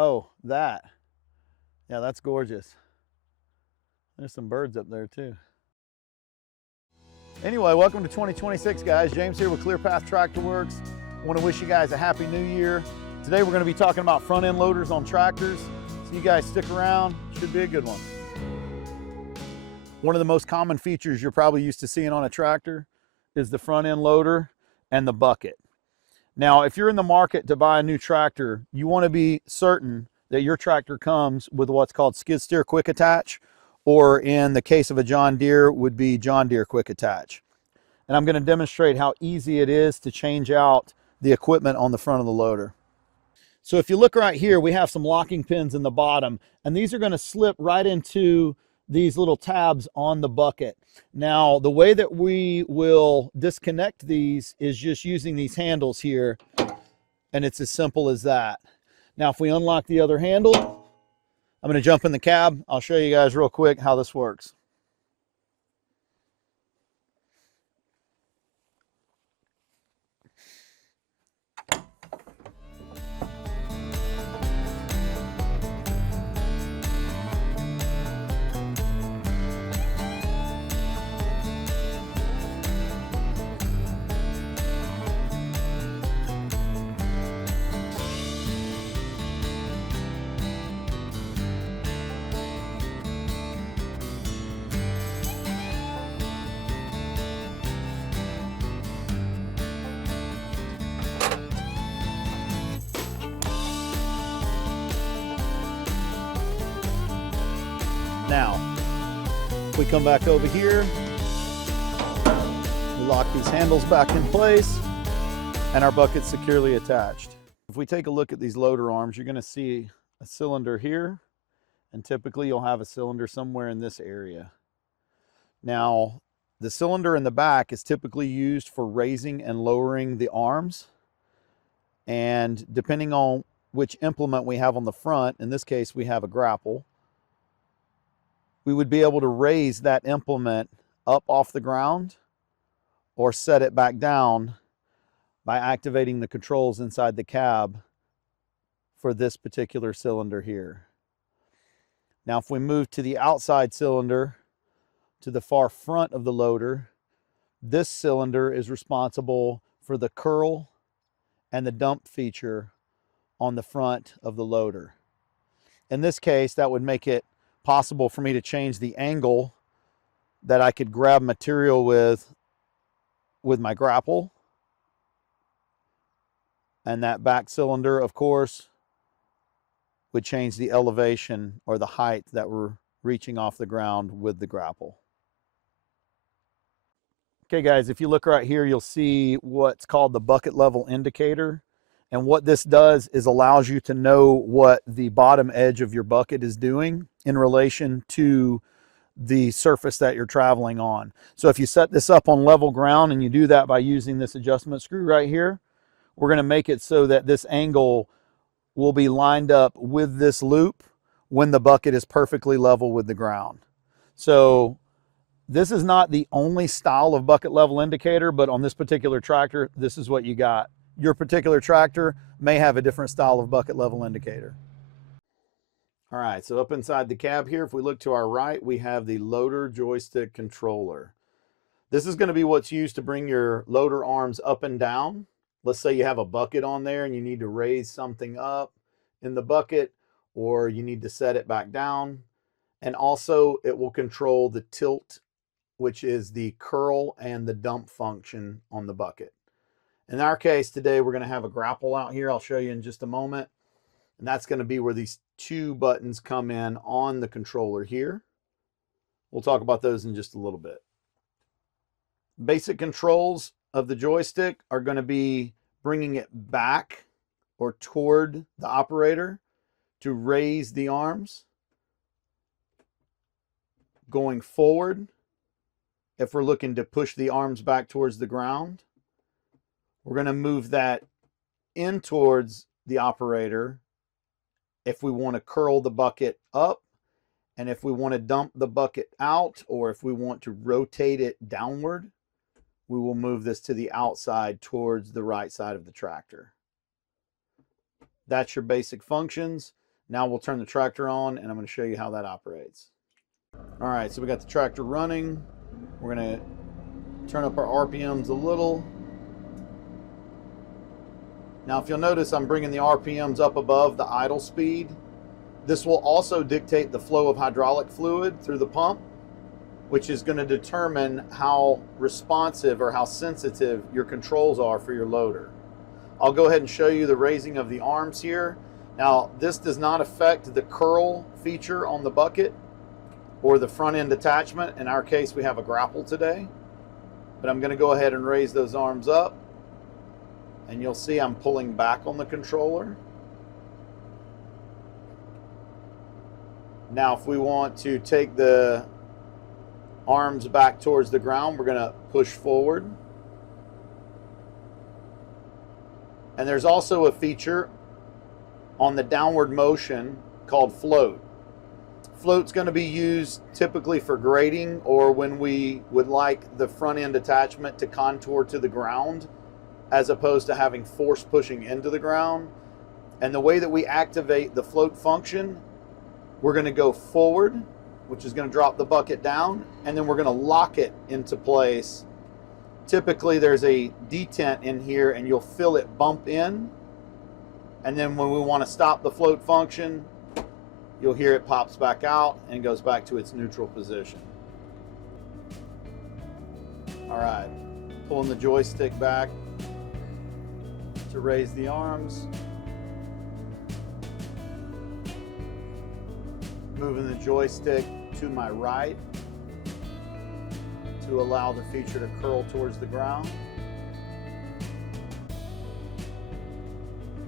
Oh, that. Yeah, that's gorgeous. There's some birds up there too. Anyway, welcome to 2026, guys. James here with ClearPath Tractor Works. I want to wish you guys a happy new year. Today we're going to be talking about front end loaders on tractors. So you guys stick around, should be a good one. One of the most common features you're probably used to seeing on a tractor is the front end loader and the bucket. Now, if you're in the market to buy a new tractor, you want to be certain that your tractor comes with what's called skid steer quick attach, or in the case of a John Deere would be John Deere quick attach. And I'm going to demonstrate how easy it is to change out the equipment on the front of the loader. So if you look right here, we have some locking pins in the bottom, and these are going to slip right into these little tabs on the bucket. Now, the way that we will disconnect these is just using these handles here, and it's as simple as that. Now, if we unlock the other handle, I'm going to jump in the cab. I'll show you guys real quick how this works. Now, if we come back over here, we lock these handles back in place, and our bucket's securely attached. If we take a look at these loader arms, you're going to see a cylinder here, and typically you'll have a cylinder somewhere in this area. Now, the cylinder in the back is typically used for raising and lowering the arms, and depending on which implement we have on the front, in this case we have a grapple, we would be able to raise that implement up off the ground or set it back down by activating the controls inside the cab for this particular cylinder here. Now, if we move to the outside cylinder, to the far front of the loader, this cylinder is responsible for the curl and the dump feature on the front of the loader. In this case, that would make it possible for me to change the angle that I could grab material with my grapple. And that back cylinder, of course, would change the elevation or the height that we're reaching off the ground with the grapple. Okay, guys, if you look right here, you'll see what's called the bucket level indicator. And what this does is allows you to know what the bottom edge of your bucket is doing in relation to the surface that you're traveling on. So if you set this up on level ground, and you do that by using this adjustment screw right here, we're going to make it so that this angle will be lined up with this loop when the bucket is perfectly level with the ground. So this is not the only style of bucket level indicator, but on this particular tractor, this is what you got. Your particular tractor may have a different style of bucket level indicator. All right, so up inside the cab here, if we look to our right, we have the loader joystick controller. This is going to be what's used to bring your loader arms up and down. Let's say you have a bucket on there and you need to raise something up in the bucket, or you need to set it back down. And also it will control the tilt, which is the curl and the dump function on the bucket. In our case today, we're going to have a grapple out here. I'll show you in just a moment. And that's going to be where these two buttons come in on the controller here. We'll talk about those in just a little bit. Basic controls of the joystick are going to be bringing it back or toward the operator to raise the arms. Going forward, if we're looking to push the arms back towards the ground, we're going to move that in towards the operator if we want to curl the bucket up, and if we want to dump the bucket out, or if we want to rotate it downward, we will move this to the outside towards the right side of the tractor. That's your basic functions. Now we'll turn the tractor on and I'm going to show you how that operates. All right, so we got the tractor running. We're going to turn up our RPMs a little. Now, if you'll notice, I'm bringing the RPMs up above the idle speed. This will also dictate the flow of hydraulic fluid through the pump, which is going to determine how responsive or how sensitive your controls are for your loader. I'll go ahead and show you the raising of the arms here. Now, this does not affect the curl feature on the bucket or the front end attachment. In our case, we have a Grapple today, but I'm going to go ahead and raise those arms up, and you'll see I'm pulling back on the controller. Now, if we want to take the arms back towards the ground, we're going to push forward. And there's also a feature on the downward motion called float. Float's going to be used typically for grading or when we would like the front end attachment to contour to the ground as opposed to having force pushing into the ground. And the way that we activate the float function, we're going to go forward, which is going to drop the bucket down, and then we're going to lock it into place. Typically there's a detent in here and you'll feel it bump in, and then when we want to stop the float function, you'll hear it pops back out and goes back to its neutral position. All right, pulling the joystick back to raise the arms. Moving the joystick to my right to allow the feature to curl towards the ground.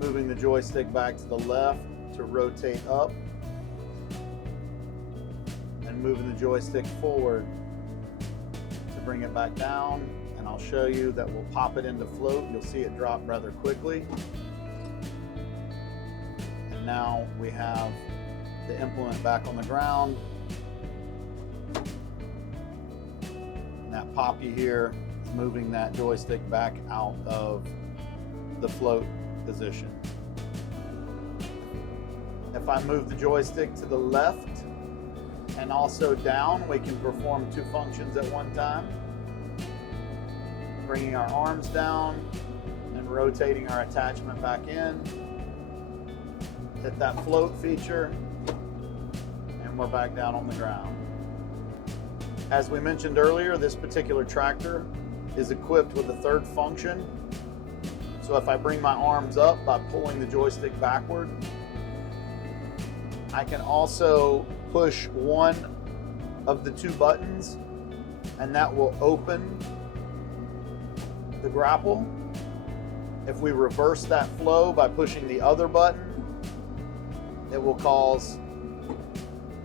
Moving the joystick back to the left to rotate up. And moving the joystick forward to bring it back down. And I'll show you that we'll pop it into float. You'll see it drop rather quickly. And now we have the implement back on the ground. And that poppy here is moving that joystick back out of the float position. If I move the joystick to the left and also down, we can perform two functions at one time. Bringing our arms down and rotating our attachment back in. Hit that float feature, and we're back down on the ground. As we mentioned earlier, this particular tractor is equipped with a third function. So if I bring my arms up by pulling the joystick backward, I can also push one of the two buttons, and that will open the grapple. If we reverse that flow by pushing the other button, it will cause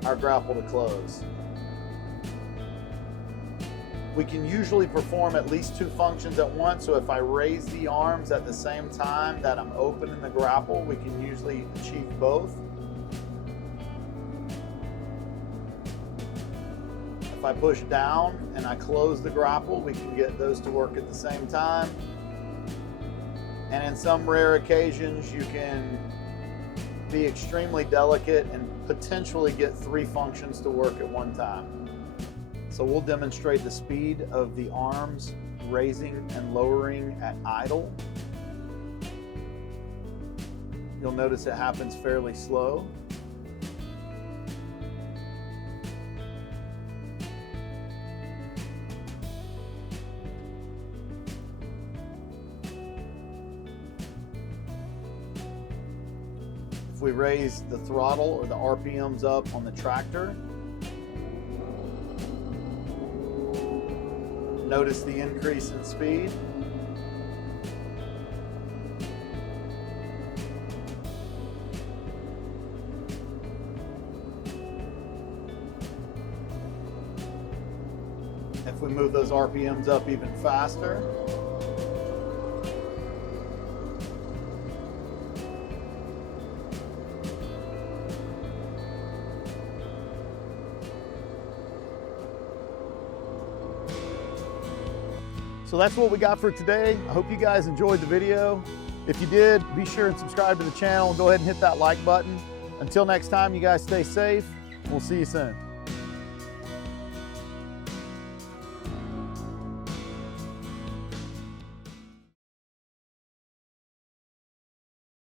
our grapple to close. We can usually perform at least two functions at once, so if I raise the arms at the same time that I'm opening the grapple, we can usually achieve both. If I push down and I close the grapple, we can get those to work at the same time. And in some rare occasions, you can be extremely delicate and potentially get three functions to work at one time. So we'll demonstrate the speed of the arms raising and lowering at idle. You'll notice it happens fairly slow. If we raise the throttle or the RPMs up on the tractor, notice the increase in speed. If we move those RPMs up even faster, so that's what we got for today. I hope you guys enjoyed the video. If you did, be sure and subscribe to the channel and go ahead and hit that like button. Until next time, you guys stay safe. We'll see you soon.